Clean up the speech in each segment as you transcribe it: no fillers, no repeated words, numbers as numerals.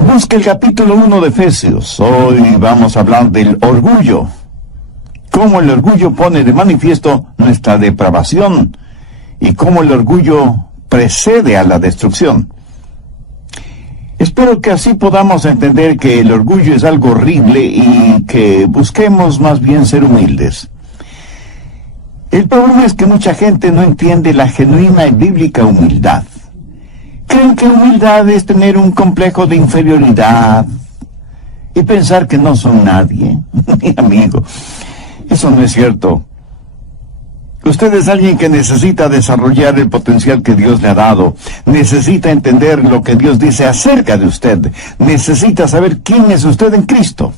Busque el capítulo 1 de Efesios. Hoy vamos a hablar del orgullo. Cómo el orgullo pone de manifiesto nuestra depravación y cómo el orgullo precede a la destrucción. Espero que así podamos entender que el orgullo es algo horrible y que busquemos más bien ser humildes. El problema es que mucha gente no entiende la genuina y bíblica humildad. Creen que humildad es tener un complejo de inferioridad y pensar que no son nadie. Mi amigo, eso no es cierto. Usted es alguien que necesita desarrollar el potencial que Dios le ha dado. Necesita entender lo que Dios dice acerca de usted. Necesita saber quién es usted en Cristo.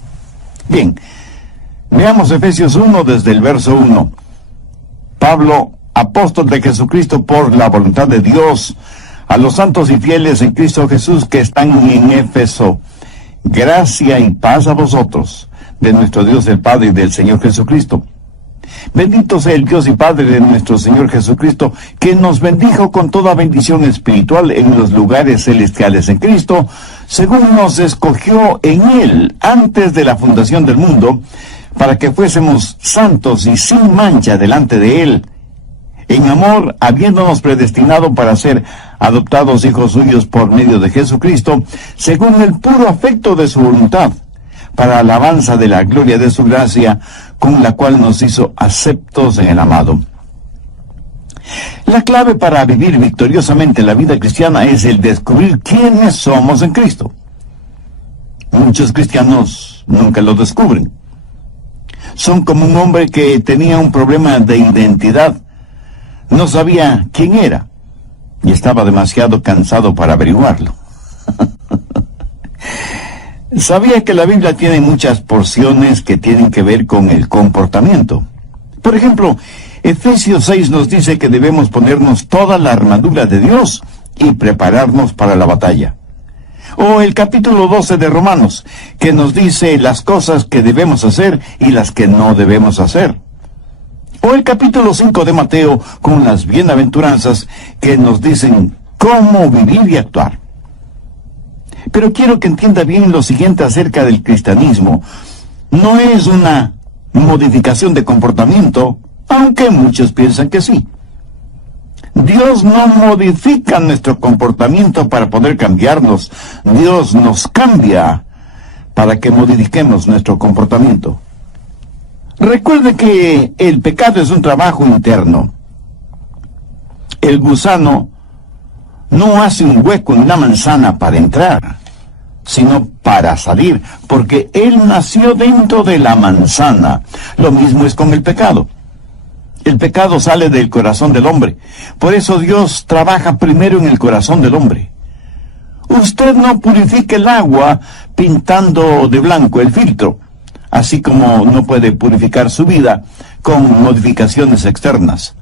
Bien, veamos Efesios 1 desde el verso 1. Pablo, apóstol de Jesucristo por la voluntad de Dios, a los santos y fieles en Cristo Jesús que están en Éfeso. Gracia y paz a vosotros, de nuestro Dios el Padre y del Señor Jesucristo. Bendito sea el Dios y Padre de nuestro Señor Jesucristo, que nos bendijo con toda bendición espiritual en los lugares celestiales en Cristo, según nos escogió en Él antes de la fundación del mundo, para que fuésemos santos y sin mancha delante de Él, en amor, habiéndonos predestinado para ser adoptados hijos suyos por medio de Jesucristo, según el puro afecto de su voluntad, para alabanza de la gloria de su gracia, con la cual nos hizo aceptos en el amado. La clave para vivir victoriosamente la vida cristiana es el descubrir quiénes somos en Cristo. Muchos cristianos nunca lo descubren. Son como un hombre que tenía un problema de identidad. No sabía quién era y estaba demasiado cansado para averiguarlo. Sabía que la Biblia tiene muchas porciones que tienen que ver con el comportamiento. Por ejemplo, Efesios 6 nos dice que debemos ponernos toda la armadura de Dios y prepararnos para la batalla. O el capítulo 12 de Romanos, que nos dice las cosas que debemos hacer y las que no debemos hacer. O el capítulo 5 de Mateo, con las bienaventuranzas que nos dicen cómo vivir y actuar. Pero quiero que entienda bien lo siguiente acerca del cristianismo. No es una modificación de comportamiento, aunque muchos piensan que sí. Dios no modifica nuestro comportamiento para poder cambiarnos. Dios nos cambia para que modifiquemos nuestro comportamiento. Recuerde que el pecado es un trabajo interno. El gusano no hace un hueco en una manzana para entrar, sino para salir, porque él nació dentro de la manzana. Lo mismo es con el pecado. El pecado sale del corazón del hombre. Por eso Dios trabaja primero en el corazón del hombre. Usted no purifica el agua pintando de blanco el filtro, así como no puede purificar su vida con modificaciones externas.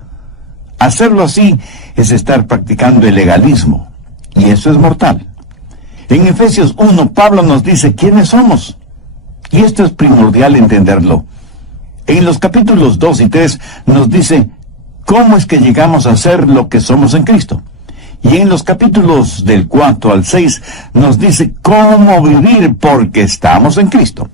Hacerlo así es estar practicando el legalismo, y eso es mortal. En Efesios 1, Pablo nos dice quiénes somos, y esto es primordial entenderlo. En los capítulos 2 y 3 nos dice cómo es que llegamos a ser lo que somos en Cristo. Y en los capítulos del 4 al 6 nos dice cómo vivir porque estamos en Cristo.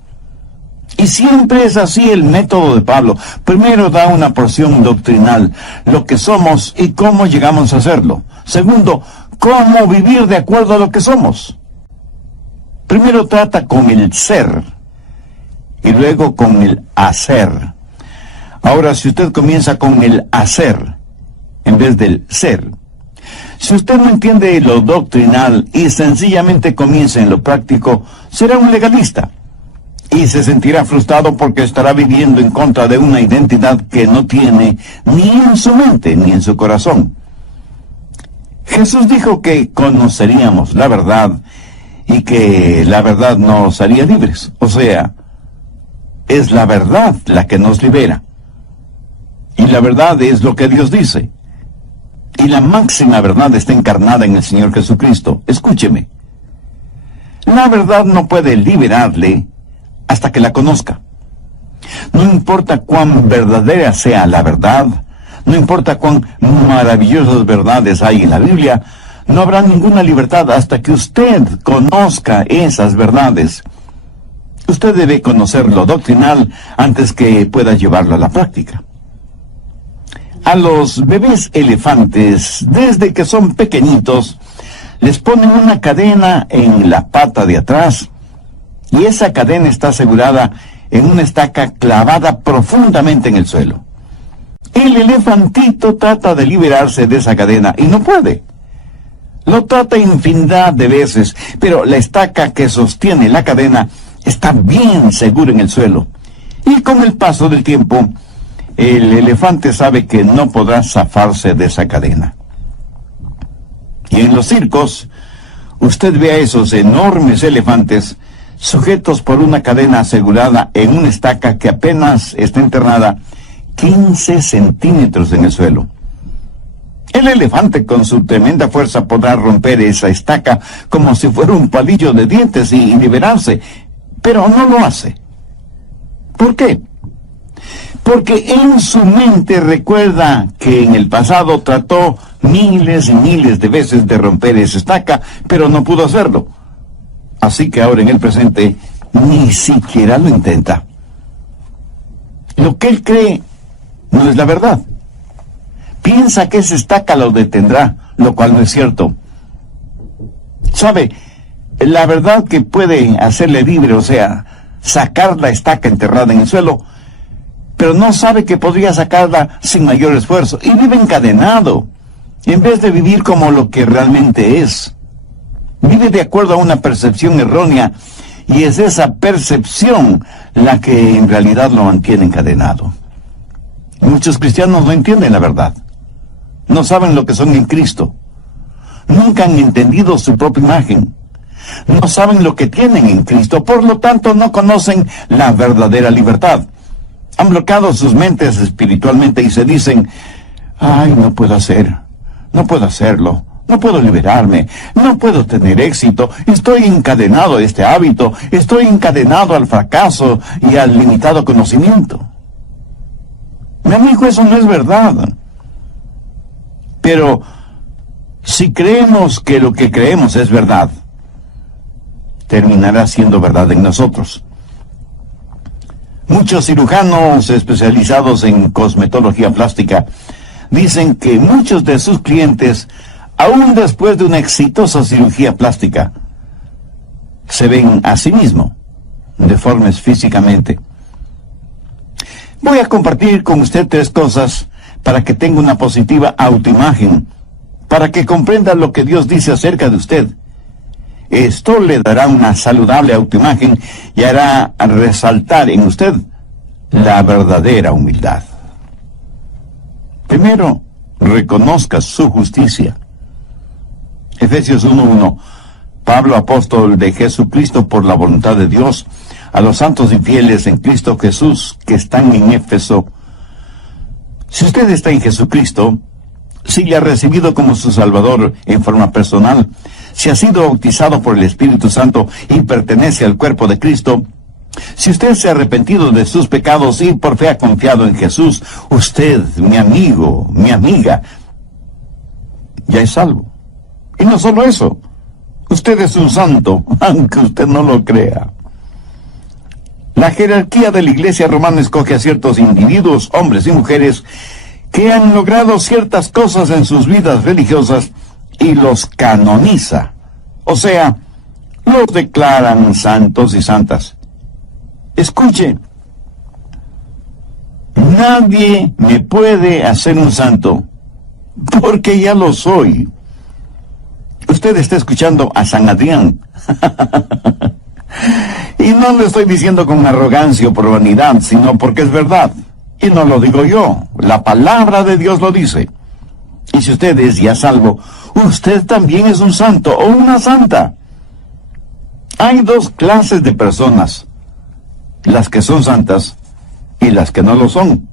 Y siempre es así el método de Pablo. Primero da una porción doctrinal, lo que somos y cómo llegamos a serlo. Segundo, cómo vivir de acuerdo a lo que somos. Primero trata con el ser y luego con el hacer. Ahora, si usted comienza con el hacer en vez del ser, si usted no entiende lo doctrinal y sencillamente comienza en lo práctico, será un legalista. Y se sentirá frustrado porque estará viviendo en contra de una identidad que no tiene ni en su mente ni en su corazón. Jesús dijo que conoceríamos la verdad y que la verdad nos haría libres. O sea, es la verdad la que nos libera. Y la verdad es lo que Dios dice. Y la máxima verdad está encarnada en el Señor Jesucristo. Escúcheme. La verdad no puede liberarle hasta que la conozca. No importa cuán verdadera sea la verdad, no importa cuán maravillosas verdades hay en la Biblia, no habrá ninguna libertad hasta que usted conozca esas verdades. Usted debe conocer lo doctrinal antes que pueda llevarlo a la práctica. A los bebés elefantes, desde que son pequeñitos, les ponen una cadena en la pata de atrás, y esa cadena está asegurada en una estaca clavada profundamente en el suelo. El elefantito trata de liberarse de esa cadena y no puede. Lo trata infinidad de veces, pero la estaca que sostiene la cadena está bien segura en el suelo. Y con el paso del tiempo, el elefante sabe que no podrá zafarse de esa cadena. Y en los circos, usted ve a esos enormes elefantes sujetos por una cadena asegurada en una estaca que apenas está enterrada 15 centímetros en el suelo. El elefante con su tremenda fuerza podrá romper esa estaca como si fuera un palillo de dientes y liberarse, pero no lo hace. ¿Por qué? Porque en su mente recuerda que en el pasado trató miles y miles de veces de romper esa estaca, pero no pudo hacerlo. Así que ahora en el presente ni siquiera lo intenta. Lo que él cree no es la verdad. Piensa que esa estaca lo detendrá, lo cual no es cierto. ¿Sabe? La verdad que puede hacerle libre, o sea, sacar la estaca enterrada en el suelo, pero no sabe que podría sacarla sin mayor esfuerzo, y vive encadenado, en vez de vivir como lo que realmente es. Vive de acuerdo a una percepción errónea, y es esa percepción la que en realidad lo mantiene encadenado. Muchos cristianos no entienden la verdad. No saben lo que son en Cristo. Nunca han entendido su propia imagen. No saben lo que tienen en Cristo, por lo tanto no conocen la verdadera libertad. Han bloqueado sus mentes espiritualmente y se dicen: ay, no puedo hacerlo, no puedo liberarme, no puedo tener éxito, estoy encadenado a este hábito, estoy encadenado al fracaso y al limitado conocimiento. Mi amigo, eso no es verdad. Pero si creemos que lo que creemos es verdad, terminará siendo verdad en nosotros. Muchos cirujanos especializados en cosmetología plástica dicen que muchos de sus clientes, aún después de una exitosa cirugía plástica, se ven a sí mismos deformes físicamente. Voy a compartir con usted 3 cosas para que tenga una positiva autoimagen, para que comprenda lo que Dios dice acerca de usted. Esto le dará una saludable autoimagen y hará resaltar en usted la verdadera humildad. Primero, reconozca su justicia. Efesios 1:1. Pablo, apóstol de Jesucristo por la voluntad de Dios, a los santos y fieles en Cristo Jesús que están en Éfeso. Si usted está en Jesucristo, si le ha recibido como su Salvador en forma personal, si ha sido bautizado por el Espíritu Santo y pertenece al cuerpo de Cristo, si usted se ha arrepentido de sus pecados y por fe ha confiado en Jesús, usted, mi amigo, mi amiga, ya es salvo. Y no solo eso, usted es un santo, aunque usted no lo crea. La jerarquía de la Iglesia romana escoge a ciertos individuos, hombres y mujeres, que han logrado ciertas cosas en sus vidas religiosas y los canoniza. O sea, los declaran santos y santas. Escuche, nadie me puede hacer un santo, porque ya lo soy. Usted está escuchando a San Adrián. Y no lo estoy diciendo con arrogancia o por vanidad, sino porque es verdad. Y no lo digo yo, la palabra de Dios lo dice. Y si usted es ya salvo, usted también es un santo o una santa. Hay 2 clases de personas: las que son santas y las que no lo son.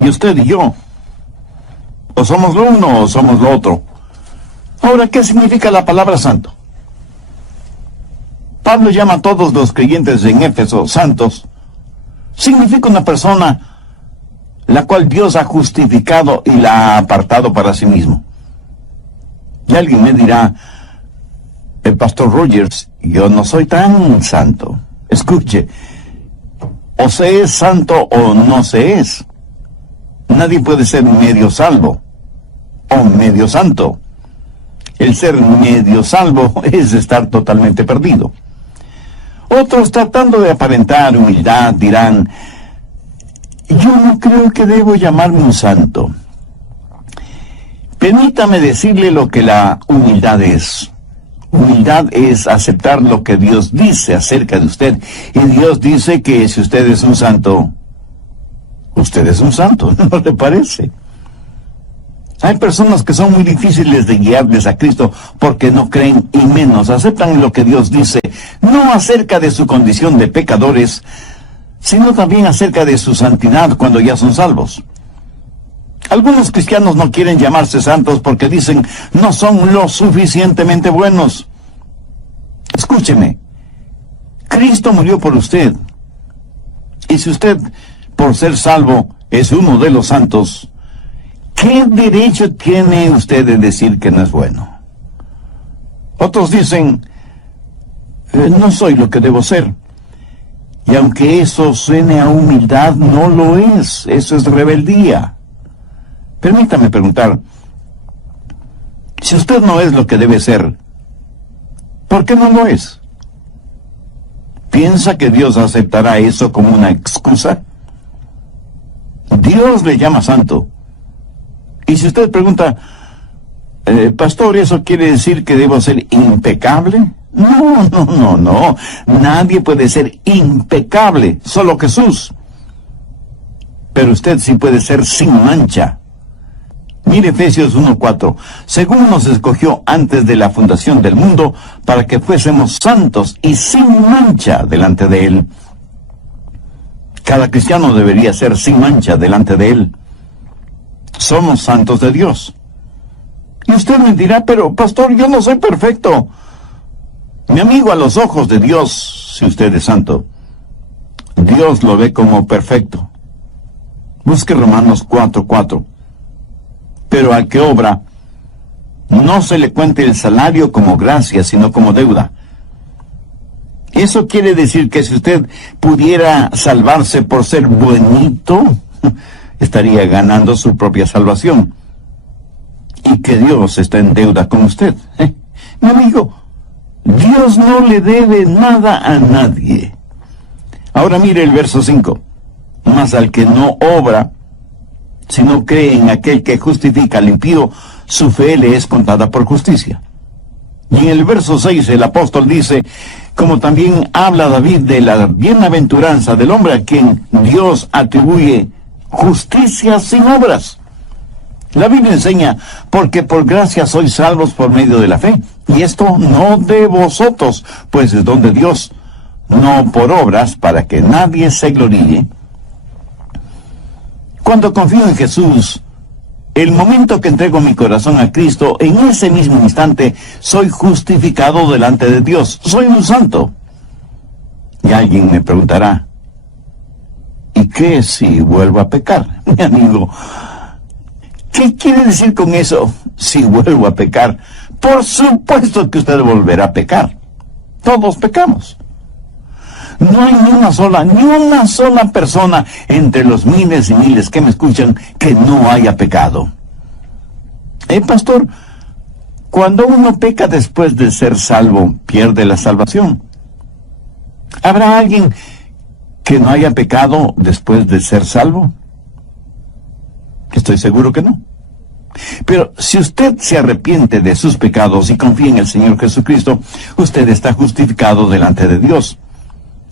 Y usted y yo, o somos lo uno o somos lo otro. Ahora, ¿qué significa la palabra santo? Pablo llama a todos los creyentes en Éfeso santos. Significa una persona la cual Dios ha justificado y la ha apartado para sí mismo. Y alguien me dirá, el pastor Rogers, yo no soy tan santo. Escuche, o se es santo o no se es. Nadie puede ser medio salvo o medio santo. El ser medio salvo es estar totalmente perdido. Otros, tratando de aparentar humildad, dirán, yo no creo que debo llamarme un santo. Permítame decirle lo que la humildad es. Humildad es aceptar lo que Dios dice acerca de usted. Y Dios dice que si usted es un santo, usted es un santo, ¿no le parece? Hay personas que son muy difíciles de guiarles a Cristo porque no creen y menos aceptan lo que Dios dice, no acerca de su condición de pecadores, sino también acerca de su santidad cuando ya son salvos. Algunos cristianos no quieren llamarse santos porque dicen, no son lo suficientemente buenos. Escúcheme, Cristo murió por usted. Y si usted, por ser salvo, es uno de los santos, ¿qué derecho tiene usted de decir que no es bueno? Otros dicen, no soy lo que debo ser. Y aunque eso suene a humildad, no lo es. Eso es rebeldía. Permítame preguntar, si usted no es lo que debe ser, ¿por qué no lo es? ¿Piensa que Dios aceptará eso como una excusa? Dios le llama santo. Y si usted pregunta, pastor, ¿eso quiere decir que debo ser impecable? No. Nadie puede ser impecable, solo Jesús. Pero usted sí puede ser sin mancha. Mire Efesios 1:4, según nos escogió antes de la fundación del mundo, para que fuésemos santos y sin mancha delante de Él. Cada cristiano debería ser sin mancha delante de Él. Somos santos de Dios. Y usted me dirá, pero pastor, yo no soy perfecto. Mi amigo, a los ojos de Dios, si usted es santo, Dios lo ve como perfecto. Busque Romanos 4:4. Pero al que obra, no se le cuente el salario como gracia, sino como deuda. Eso quiere decir que si usted pudiera salvarse por ser buenito, estaría ganando su propia salvación. Y que Dios está en deuda con usted. Mi amigo, Dios no le debe nada a nadie. Ahora mire el verso 5. Mas al que no obra, si no cree en aquel que justifica al impío, su fe le es contada por justicia. Y en el verso 6 el apóstol dice, como también habla David de la bienaventuranza del hombre a quien Dios atribuye justicia sin obras. La Biblia enseña, porque por gracia sois salvos por medio de la fe, y esto no de vosotros, pues es don de Dios, no por obras, para que nadie se gloríe. Cuando confío en Jesús, el momento que entrego mi corazón a Cristo, en ese mismo instante soy justificado delante de Dios. Soy un santo. Y alguien me preguntará, ¿y qué si vuelvo a pecar? Mi amigo, ¿qué quiere decir con eso, si vuelvo a pecar? Por supuesto que usted volverá a pecar. Todos pecamos. No hay ni una sola persona entre los miles y miles que me escuchan que no haya pecado. Pastor, cuando uno peca después de ser salvo, pierde la salvación. ¿Habrá alguien que no haya pecado después de ser salvo? Estoy seguro que no. Pero si usted se arrepiente de sus pecados y confía en el Señor Jesucristo, usted está justificado delante de Dios.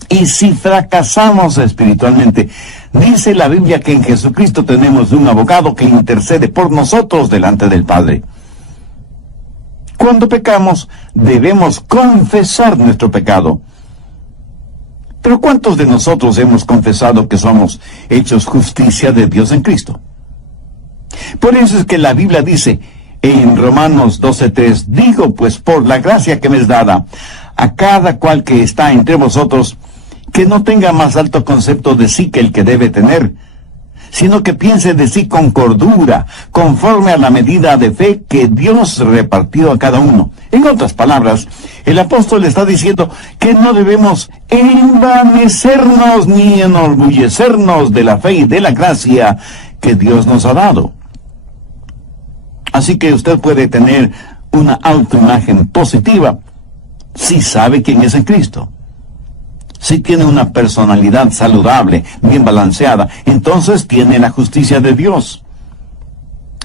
Y si fracasamos espiritualmente, dice la Biblia que en Jesucristo tenemos un abogado que intercede por nosotros delante del Padre. Cuando pecamos, debemos confesar nuestro pecado. Pero ¿cuántos de nosotros hemos confesado que somos hechos justicia de Dios en Cristo? Por eso es que la Biblia dice en Romanos 12:3, digo pues por la gracia que me es dada a cada cual que está entre vosotros, que no tenga más alto concepto de sí que el que debe tener, sino que piense de sí con cordura, conforme a la medida de fe que Dios repartió a cada uno. En otras palabras, el apóstol está diciendo que no debemos envanecernos ni enorgullecernos de la fe y de la gracia que Dios nos ha dado. Así que usted puede tener una autoimagen positiva si sabe quién es en Cristo. Si tiene una personalidad saludable, bien balanceada, entonces tiene la justicia de Dios.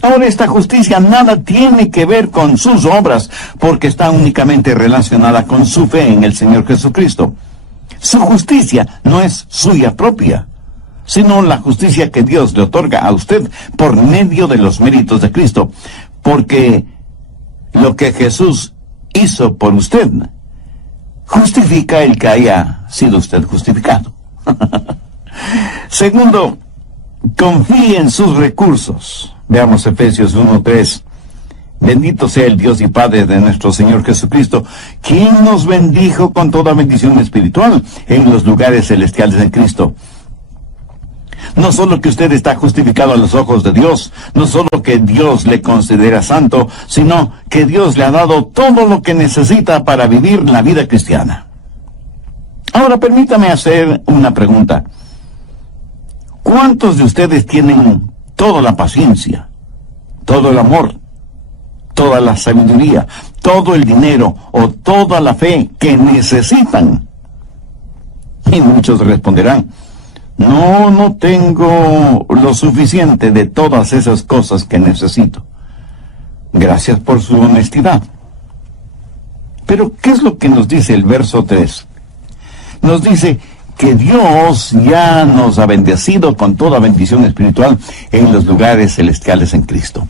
Ahora, esta justicia nada tiene que ver con sus obras, porque está únicamente relacionada con su fe en el Señor Jesucristo. Su justicia no es suya propia, sino la justicia que Dios le otorga a usted por medio de los méritos de Cristo, porque lo que Jesús hizo por usted justifica el que haya sido usted justificado. Segundo, confíe en sus recursos. Veamos Efesios 1:3. Bendito sea el Dios y Padre de nuestro Señor Jesucristo, quien nos bendijo con toda bendición espiritual en los lugares celestiales en Cristo. No solo que usted está justificado a los ojos de Dios, no solo que Dios le considera santo, sino que Dios le ha dado todo lo que necesita para vivir la vida cristiana. Ahora permítame hacer una pregunta. ¿Cuántos de ustedes tienen toda la paciencia, todo el amor, toda la sabiduría, todo el dinero o toda la fe que necesitan? Y muchos responderán: no tengo lo suficiente de todas esas cosas que necesito. Gracias por su honestidad. Pero, ¿qué es lo que nos dice el verso 3? Nos dice que Dios ya nos ha bendecido con toda bendición espiritual en los lugares celestiales en Cristo.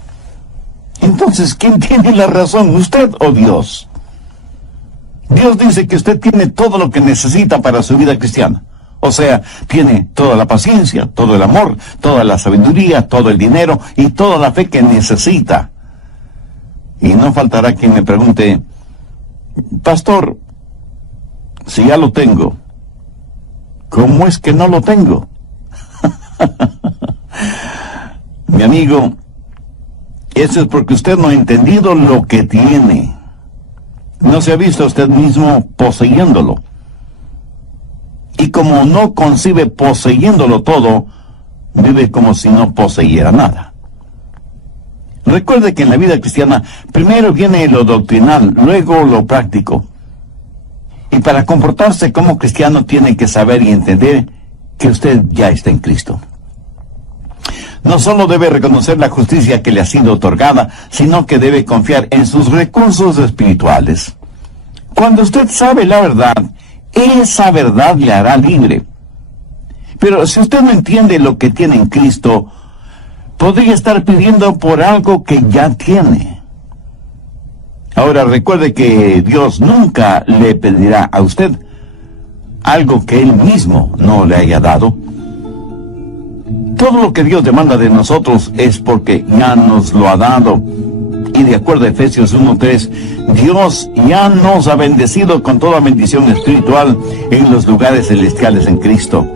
Entonces, ¿quién tiene la razón, usted o Dios? Dios dice que usted tiene todo lo que necesita para su vida cristiana. O sea, tiene toda la paciencia, todo el amor, toda la sabiduría, todo el dinero y toda la fe que necesita. Y no faltará quien me pregunte: pastor, si ya lo tengo, ¿cómo es que no lo tengo? Mi amigo, eso es porque usted no ha entendido lo que tiene. No se ha visto a usted mismo poseyéndolo. Y como no concibe poseyéndolo todo, vive como si no poseyera nada. Recuerde que en la vida cristiana primero viene lo doctrinal, luego lo práctico. Y para comportarse como cristiano tiene que saber y entender que usted ya está en Cristo. No solo debe reconocer la justicia que le ha sido otorgada, sino que debe confiar en sus recursos espirituales. Cuando usted sabe la verdad, esa verdad le hará libre. Pero si usted no entiende lo que tiene en Cristo, podría estar pidiendo por algo que ya tiene. Ahora recuerde que Dios nunca le pedirá a usted algo que Él mismo no le haya dado. Todo lo que Dios demanda de nosotros es porque ya nos lo ha dado. Y de acuerdo a Efesios 1:3, Dios ya nos ha bendecido con toda bendición espiritual en los lugares celestiales en Cristo.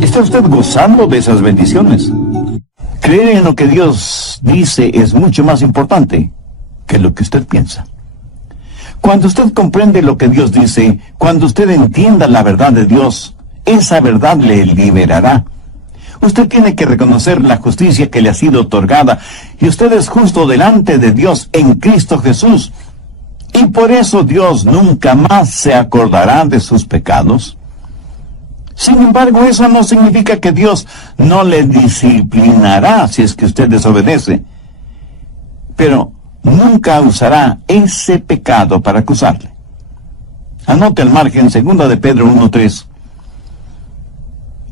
¿Está usted gozando de esas bendiciones? Creer en lo que Dios dice es mucho más importante que lo que usted piensa. Cuando usted comprende lo que Dios dice, cuando usted entienda la verdad de Dios, esa verdad le liberará. Usted tiene que reconocer la justicia que le ha sido otorgada, y usted es justo delante de Dios en Cristo Jesús. Y por eso Dios nunca más se acordará de sus pecados. Sin embargo, eso no significa que Dios no le disciplinará si es que usted desobedece. Pero nunca usará ese pecado para acusarle. Anote al margen 2 de Pedro 1:3.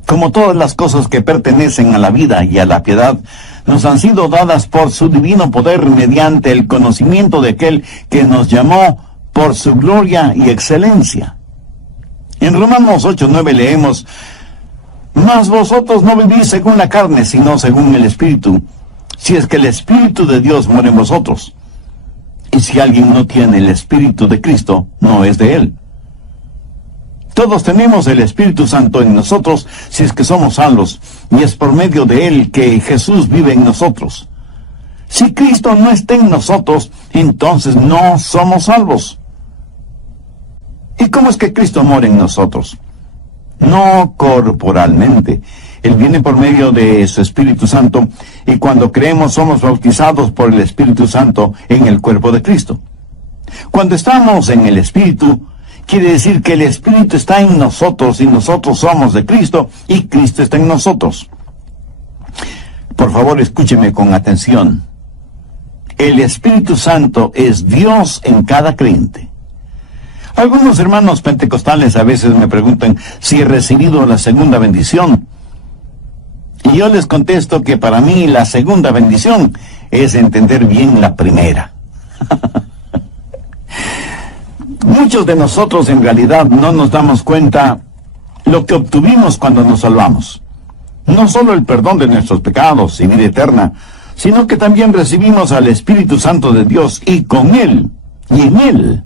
Como todas las cosas que pertenecen a la vida y a la piedad, nos han sido dadas por su divino poder mediante el conocimiento de aquel que nos llamó por su gloria y excelencia. En Romanos 8:9 leemos: mas vosotros no vivís según la carne, sino según el Espíritu, si es que el Espíritu de Dios mora en vosotros. Y si alguien no tiene el Espíritu de Cristo, no es de él. Todos tenemos el Espíritu Santo en nosotros si es que somos salvos, y es por medio de Él que Jesús vive en nosotros. Si Cristo no está en nosotros, entonces no somos salvos. ¿Y cómo es que Cristo mora en nosotros? No corporalmente. Él viene por medio de su Espíritu Santo, y cuando creemos somos bautizados por el Espíritu Santo en el cuerpo de Cristo. Cuando estamos en el Espíritu, quiere decir que el Espíritu está en nosotros y nosotros somos de Cristo y Cristo está en nosotros. Por favor, escúcheme con atención. El Espíritu Santo es Dios en cada creyente. Algunos hermanos pentecostales a veces me preguntan si he recibido la segunda bendición. Y yo les contesto que para mí la segunda bendición es entender bien la primera. Muchos de nosotros en realidad no nos damos cuenta lo que obtuvimos cuando nos salvamos. No solo el perdón de nuestros pecados y vida eterna, sino que también recibimos al Espíritu Santo de Dios y con Él, y en Él,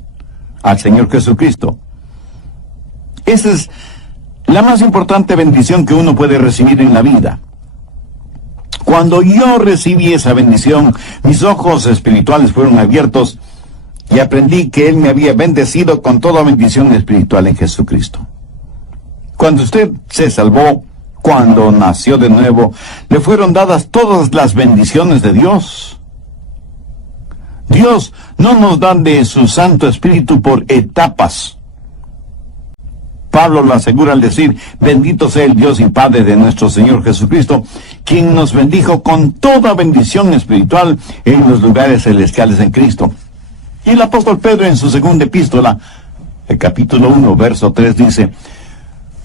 al Señor Jesucristo. Esa es la más importante bendición que uno puede recibir en la vida. Cuando yo recibí esa bendición, mis ojos espirituales fueron abiertos y aprendí que Él me había bendecido con toda bendición espiritual en Jesucristo. Cuando usted se salvó, cuando nació de nuevo, le fueron dadas todas las bendiciones de Dios. Dios no nos da de su Santo Espíritu por etapas. Pablo lo asegura al decir, bendito sea el Dios y Padre de nuestro Señor Jesucristo, quien nos bendijo con toda bendición espiritual en los lugares celestiales en Cristo. Y el apóstol Pedro en su segunda epístola, el capítulo 1, verso 3 dice,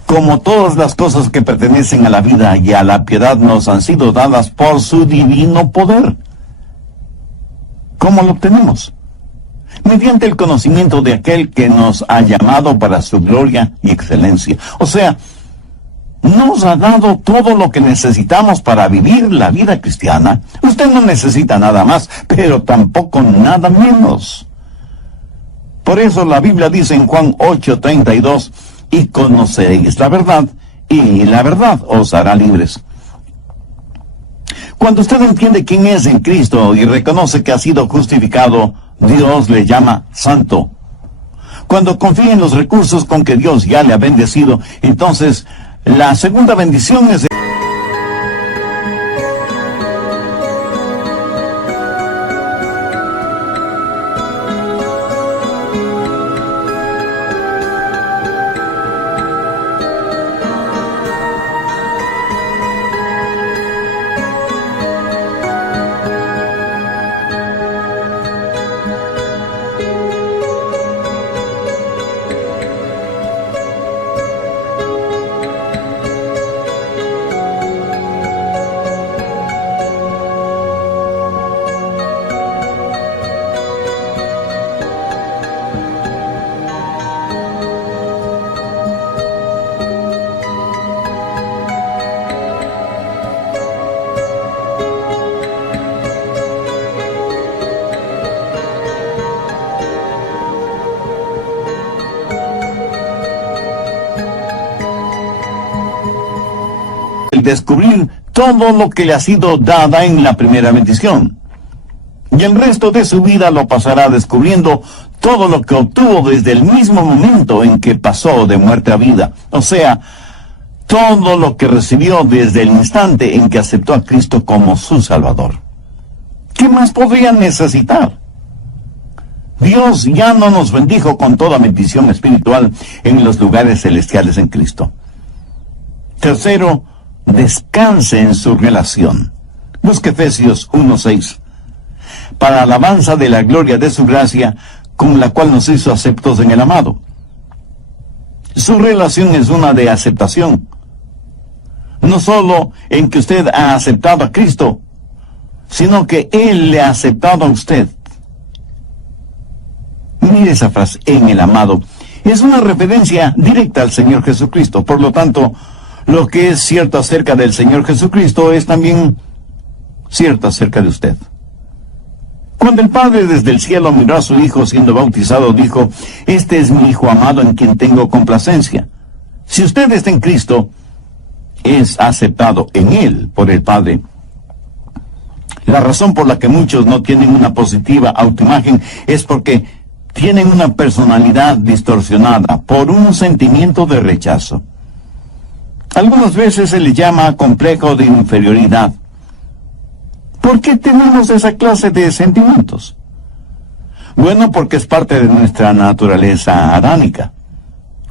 como todas las cosas que pertenecen a la vida y a la piedad nos han sido dadas por su divino poder. ¿Cómo lo obtenemos? Mediante el conocimiento de aquel que nos ha llamado para su gloria y excelencia. O sea, nos ha dado todo lo que necesitamos para vivir la vida cristiana. Usted no necesita nada más, pero tampoco nada menos. Por eso la Biblia dice en Juan 8:32, y conoceréis la verdad, y la verdad os hará libres. Cuando usted entiende quién es en Cristo y reconoce que ha sido justificado, Dios le llama santo. Cuando confía en los recursos con que Dios ya le ha bendecido, entonces la segunda bendición es el descubrir todo lo que le ha sido dada en la primera bendición. Y el resto de su vida lo pasará descubriendo todo lo que obtuvo desde el mismo momento en que pasó de muerte a vida. O sea, todo lo que recibió desde el instante en que aceptó a Cristo como su Salvador. ¿Qué más podría necesitar? Dios ya no nos bendijo con toda bendición espiritual en los lugares celestiales en Cristo. Tercero, descanse en su relación. Busque Efesios 1:6. Para alabanza de la gloria de su gracia, con la cual nos hizo aceptos en el amado. Su relación es una de aceptación. No solo en que usted ha aceptado a Cristo, sino que Él le ha aceptado a usted. Mire esa frase, en el amado. Es una referencia directa al Señor Jesucristo. Por lo tanto, lo que es cierto acerca del Señor Jesucristo es también cierto acerca de usted. Cuando el Padre desde el cielo miró a su Hijo siendo bautizado, dijo, este es mi Hijo amado en quien tengo complacencia. Si usted está en Cristo, es aceptado en Él por el Padre. La razón por la que muchos no tienen una positiva autoimagen es porque tienen una personalidad distorsionada por un sentimiento de rechazo. Algunas veces se le llama complejo de inferioridad. ¿Por qué tenemos esa clase de sentimientos? Bueno, porque es parte de nuestra naturaleza adánica.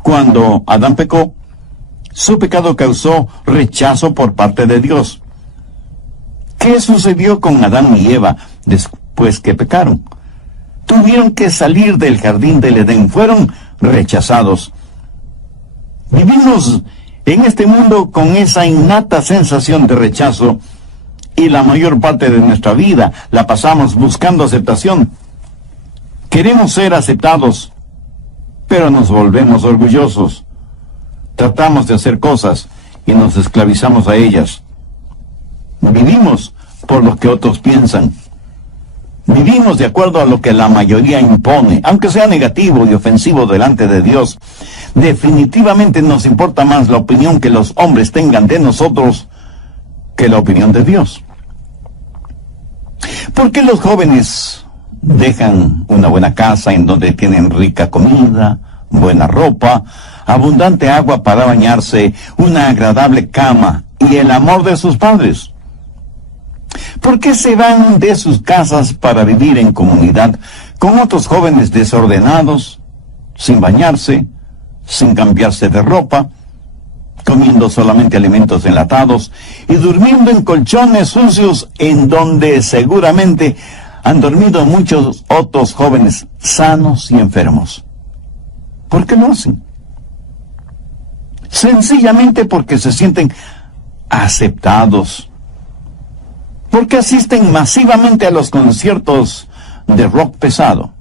Cuando Adán pecó, su pecado causó rechazo por parte de Dios. ¿Qué sucedió con Adán y Eva después que pecaron? Tuvieron que salir del jardín del Edén, fueron rechazados. Vivimos en este mundo con esa innata sensación de rechazo y la mayor parte de nuestra vida la pasamos buscando aceptación. Queremos ser aceptados, pero nos volvemos orgullosos. Tratamos de hacer cosas y nos esclavizamos a ellas. Vivimos por lo que otros piensan. Vivimos de acuerdo a lo que la mayoría impone, aunque sea negativo y ofensivo delante de Dios. Definitivamente nos importa más la opinión que los hombres tengan de nosotros que la opinión de Dios. ¿Por qué los jóvenes dejan una buena casa en donde tienen rica comida, buena ropa, abundante agua para bañarse, una agradable cama y el amor de sus padres? ¿Por qué se van de sus casas para vivir en comunidad con otros jóvenes desordenados, sin bañarse, sin cambiarse de ropa, comiendo solamente alimentos enlatados y durmiendo en colchones sucios en donde seguramente han dormido muchos otros jóvenes sanos y enfermos? ¿Por qué lo hacen? Sencillamente porque se sienten aceptados. Porque asisten masivamente a los conciertos de rock pesado.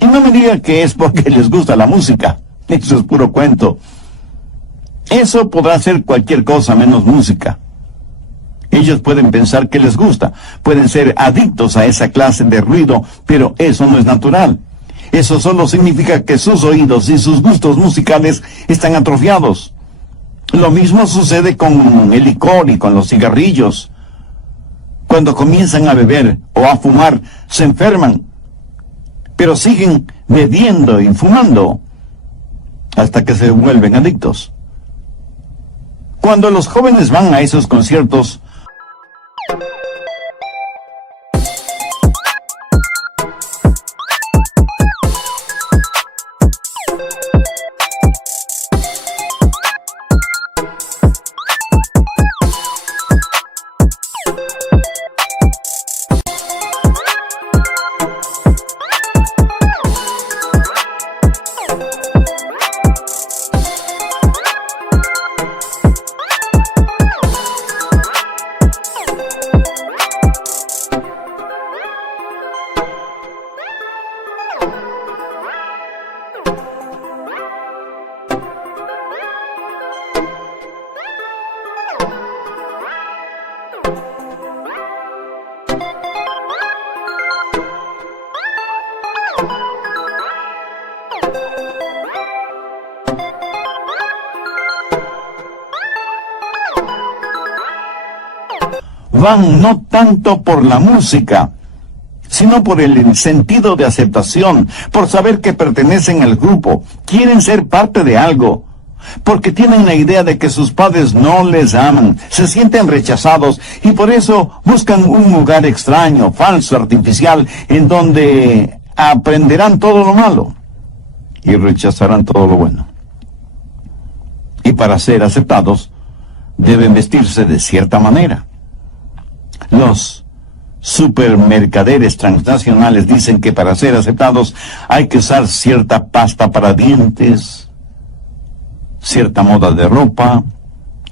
Y no me diga que es porque les gusta la música. Eso es puro cuento. Eso podrá ser cualquier cosa menos música. Ellos pueden pensar que les gusta, pueden ser adictos a esa clase de ruido, pero eso no es natural. Eso solo significa que sus oídos y sus gustos musicales están atrofiados. Lo mismo sucede con el licor y con los cigarrillos. Cuando comienzan a beber o a fumar, se enferman, pero siguen bebiendo y fumando hasta que se vuelven adictos. Cuando los jóvenes van a esos conciertos, van no tanto por la música, sino por el sentido de aceptación, por saber que pertenecen al grupo, quieren ser parte de algo, porque tienen la idea de que sus padres no les aman, se sienten rechazados y por eso buscan un lugar extraño, falso, artificial, en donde aprenderán todo lo malo y rechazarán todo lo bueno. Y para ser aceptados, deben vestirse de cierta manera. Los supermercaderes transnacionales dicen que para ser aceptados hay que usar cierta pasta para dientes, cierta moda de ropa,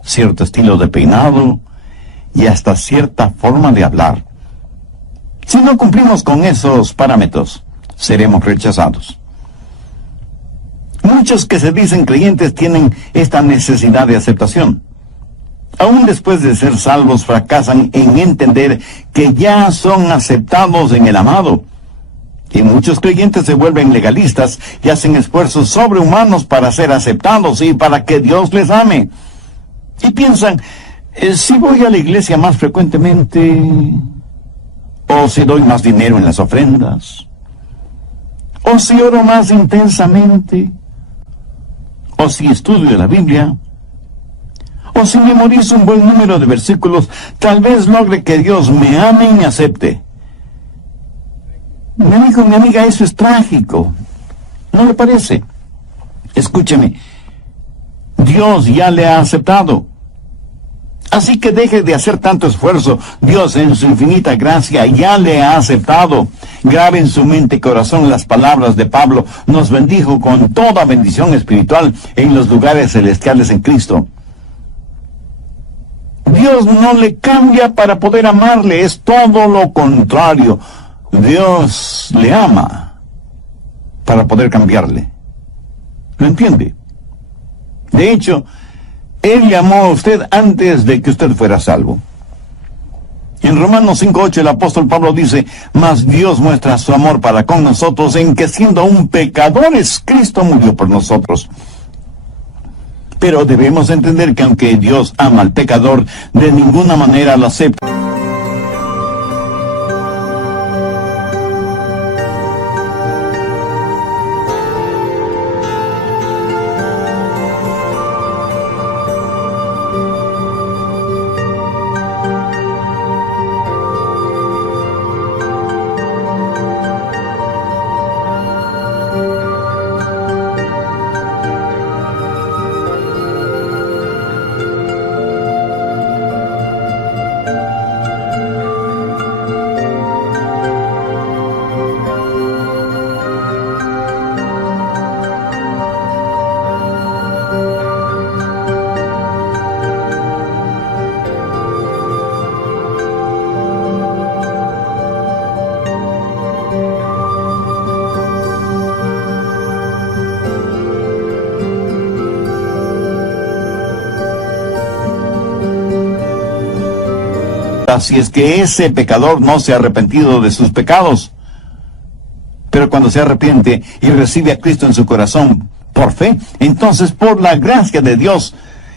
cierto estilo de peinado y hasta cierta forma de hablar. Si no cumplimos con esos parámetros, seremos rechazados. Muchos que se dicen creyentes tienen esta necesidad de aceptación. Aún después de ser salvos, fracasan en entender que ya son aceptados en el amado. Y muchos creyentes se vuelven legalistas y hacen esfuerzos sobrehumanos para ser aceptados y para que Dios les ame. Y piensan, si voy a la iglesia más frecuentemente, o si doy más dinero en las ofrendas, o si oro más intensamente, o si estudio la Biblia, o si memorizo un buen número de versículos, tal vez logre que Dios me ame y me acepte. Mi amigo, mi amiga, eso es trágico. ¿No le parece? Escúcheme. Dios ya le ha aceptado. Así que deje de hacer tanto esfuerzo. Dios, en su infinita gracia, ya le ha aceptado. Grabe en su mente y corazón las palabras de Pablo. Nos bendijo con toda bendición espiritual en los lugares celestiales en Cristo. Dios no le cambia para poder amarle. Es todo lo contrario. Dios le ama para poder cambiarle. ¿Lo entiende? De hecho, Él le amó a usted antes de que usted fuera salvo. En Romanos 5:8 el apóstol Pablo dice, mas Dios muestra su amor para con nosotros en que siendo aún pecadores, Cristo murió por nosotros. Pero debemos entender que aunque Dios ama al pecador, de ninguna manera lo acepta. Si es que ese pecador no se ha arrepentido de sus pecados. Pero cuando se arrepiente y recibe a Cristo en su corazón por fe, entonces por la gracia de Dios,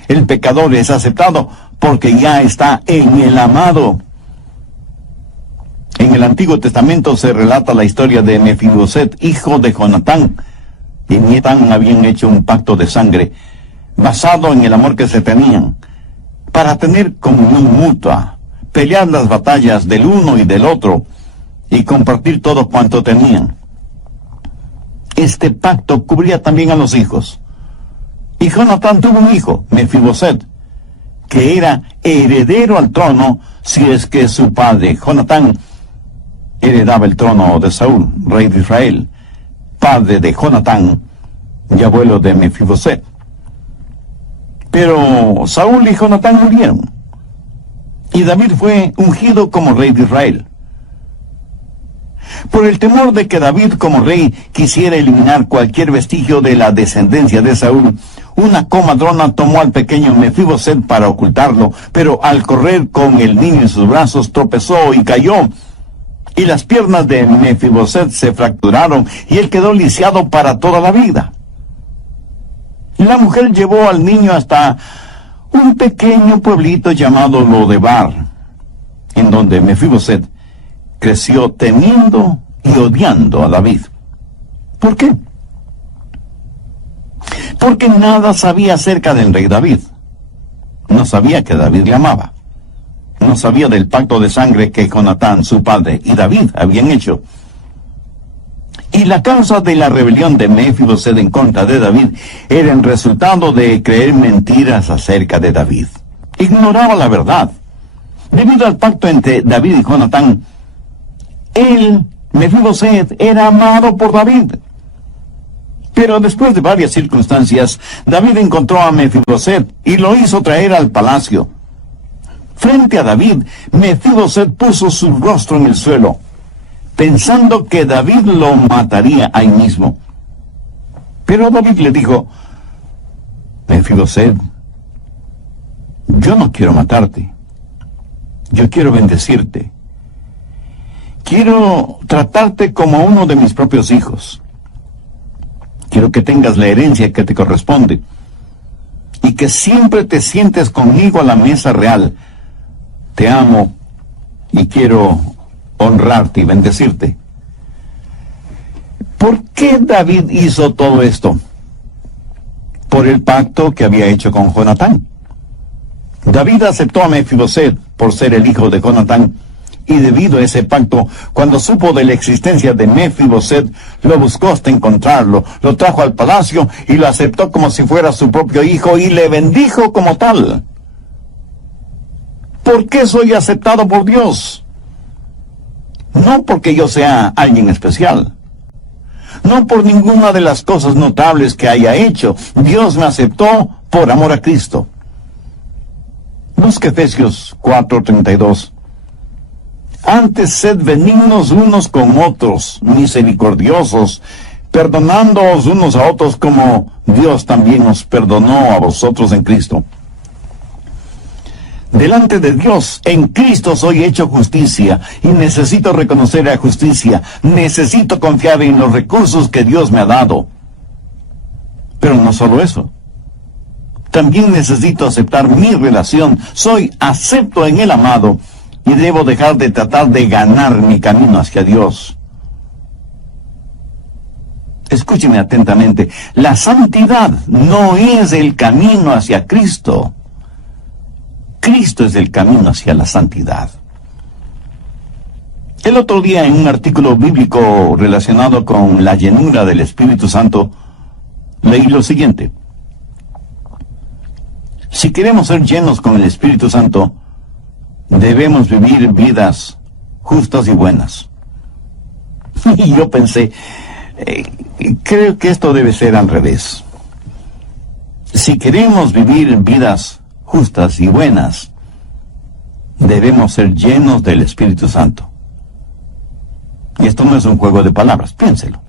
el pecador es aceptado porque ya está en el amado. En el Antiguo Testamento se relata la historia de Mefiboset, hijo de Jonatán. Y Jonatán habían hecho un pacto de sangre basado en el amor que se tenían para tener comunión mutua, pelear las batallas del uno y del otro y compartir todo cuanto tenían. Este pacto cubría también a los hijos. Y Jonatán tuvo un hijo, Mefiboset, que era heredero al trono si es que su padre, Jonatán, heredaba el trono de Saúl, rey de Israel, padre de Jonatán y abuelo de Mefiboset. Pero Saúl y Jonatán murieron. Y David fue ungido como rey de Israel. Por el temor de que David como rey quisiera eliminar cualquier vestigio de la descendencia de Saúl, una comadrona tomó al pequeño Mefiboset para ocultarlo, pero al correr con el niño en sus brazos tropezó y cayó, y las piernas de Mefiboset se fracturaron y él quedó lisiado para toda la vida. La mujer llevó al niño hasta un pequeño pueblito llamado Lodebar, en donde Mefiboset creció temiendo y odiando a David. ¿Por qué? Porque nada sabía acerca del rey David. No sabía que David le amaba. No sabía del pacto de sangre que Jonatán, su padre, y David habían hecho. Y la causa de la rebelión de Mefiboset en contra de David era el resultado de creer mentiras acerca de David. Ignoraba la verdad. Debido al pacto entre David y Jonatán, él, Mefiboset, era amado por David. Pero después de varias circunstancias, David encontró a Mefiboset y lo hizo traer al palacio. Frente a David, Mefiboset puso su rostro en el suelo, pensando que David lo mataría ahí mismo. Pero David le dijo, Mefiboset, yo no quiero matarte, yo quiero bendecirte. quiero tratarte como uno de mis propios hijos. Quiero que tengas la herencia que te corresponde y que siempre te sientes conmigo a la mesa real. Te amo y quiero honrarte y bendecirte. ¿Por qué David hizo todo esto? Por el pacto que había hecho con Jonatán. David aceptó a Mefiboset por ser el hijo de Jonatán, y debido a ese pacto, cuando supo de la existencia de Mefiboset, lo buscó hasta encontrarlo, lo trajo al palacio y lo aceptó como si fuera su propio hijo y le bendijo como tal. ¿Por qué soy aceptado por Dios? No porque yo sea alguien especial, no por ninguna de las cosas notables que haya hecho. Dios me aceptó por amor a Cristo. Busca Efesios 4:32. Antes sed benignos unos con otros, misericordiosos, perdonándoos unos a otros como Dios también os perdonó a vosotros en Cristo. Delante de Dios, en Cristo soy hecho justicia, y necesito reconocer la justicia, necesito confiar en los recursos que Dios me ha dado. Pero no solo eso. También necesito aceptar mi relación. Soy acepto en el amado, y debo dejar de tratar de ganar mi camino hacia Dios. Escúcheme atentamente. La santidad no es el camino hacia Cristo. Cristo es el camino hacia la santidad. El otro día, en un artículo bíblico relacionado con la llenura del Espíritu Santo, leí lo siguiente. Si queremos ser llenos con el Espíritu Santo, debemos vivir vidas justas y buenas. Y yo pensé, creo que esto debe ser al revés. Si queremos vivir vidas justas y buenas, debemos ser llenos del Espíritu Santo. Y esto no es un juego de palabras, piénselo.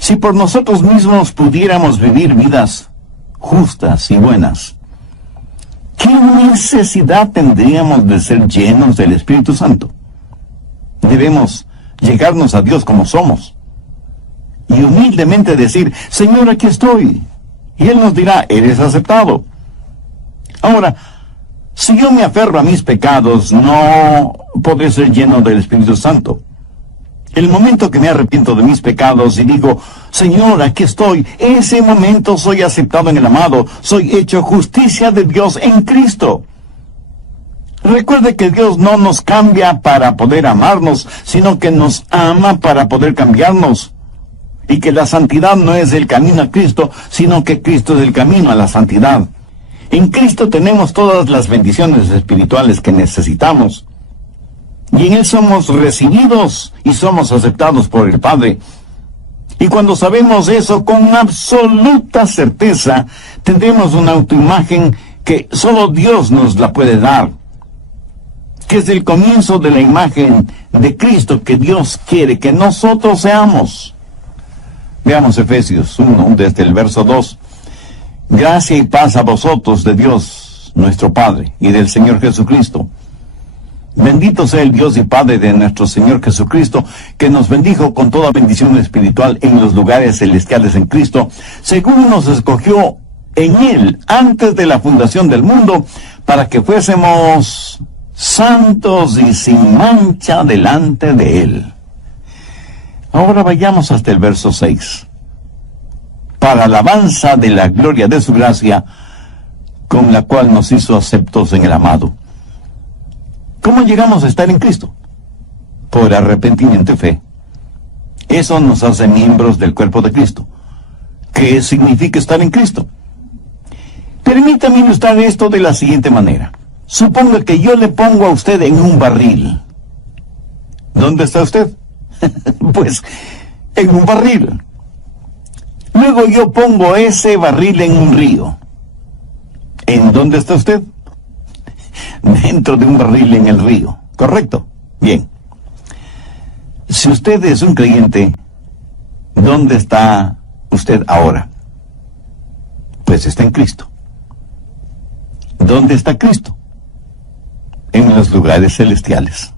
Si por nosotros mismos pudiéramos vivir vidas justas y buenas, ¿qué necesidad tendríamos de ser llenos del Espíritu Santo? Debemos llegarnos a Dios como somos y humildemente decir, Señor, aquí estoy. Y Él nos dirá, eres aceptado. Ahora, si yo me aferro a mis pecados, no podré ser lleno del Espíritu Santo. El momento que me arrepiento de mis pecados y digo, Señor, aquí estoy, ese momento soy aceptado en el amado, soy hecho justicia de Dios en Cristo. Recuerde que Dios no nos cambia para poder amarnos, sino que nos ama para poder cambiarnos. Y que la santidad no es el camino a Cristo, sino que Cristo es el camino a la santidad. En Cristo tenemos todas las bendiciones espirituales que necesitamos. Y en Él somos recibidos y somos aceptados por el Padre. Y cuando sabemos eso con absoluta certeza, tendremos una autoimagen que solo Dios nos la puede dar, que es el comienzo de la imagen de Cristo que Dios quiere que nosotros seamos. Veamos Efesios 1, desde el verso 2. Gracia y paz a vosotros de Dios, nuestro Padre, y del Señor Jesucristo. Bendito sea el Dios y Padre de nuestro Señor Jesucristo, que nos bendijo con toda bendición espiritual en los lugares celestiales en Cristo, según nos escogió en Él antes de la fundación del mundo, para que fuésemos santos y sin mancha delante de Él. Ahora vayamos hasta el verso 6. Para alabanza de la gloria de su gracia, con la cual nos hizo aceptos en el amado. ¿Cómo llegamos a estar en Cristo? Por arrepentimiento y fe. Eso nos hace miembros del cuerpo de Cristo. ¿Qué significa estar en Cristo? Permítame ilustrar esto de la siguiente manera. Suponga que yo le pongo a usted en un barril. ¿Dónde está usted? Pues en un barril. Luego yo pongo ese barril en un río. ¿En dónde está usted? Dentro de un barril en el río, ¿correcto? Bien. Si usted es un creyente, ¿dónde está usted ahora? Pues está en Cristo. ¿Dónde está Cristo? En los lugares celestiales.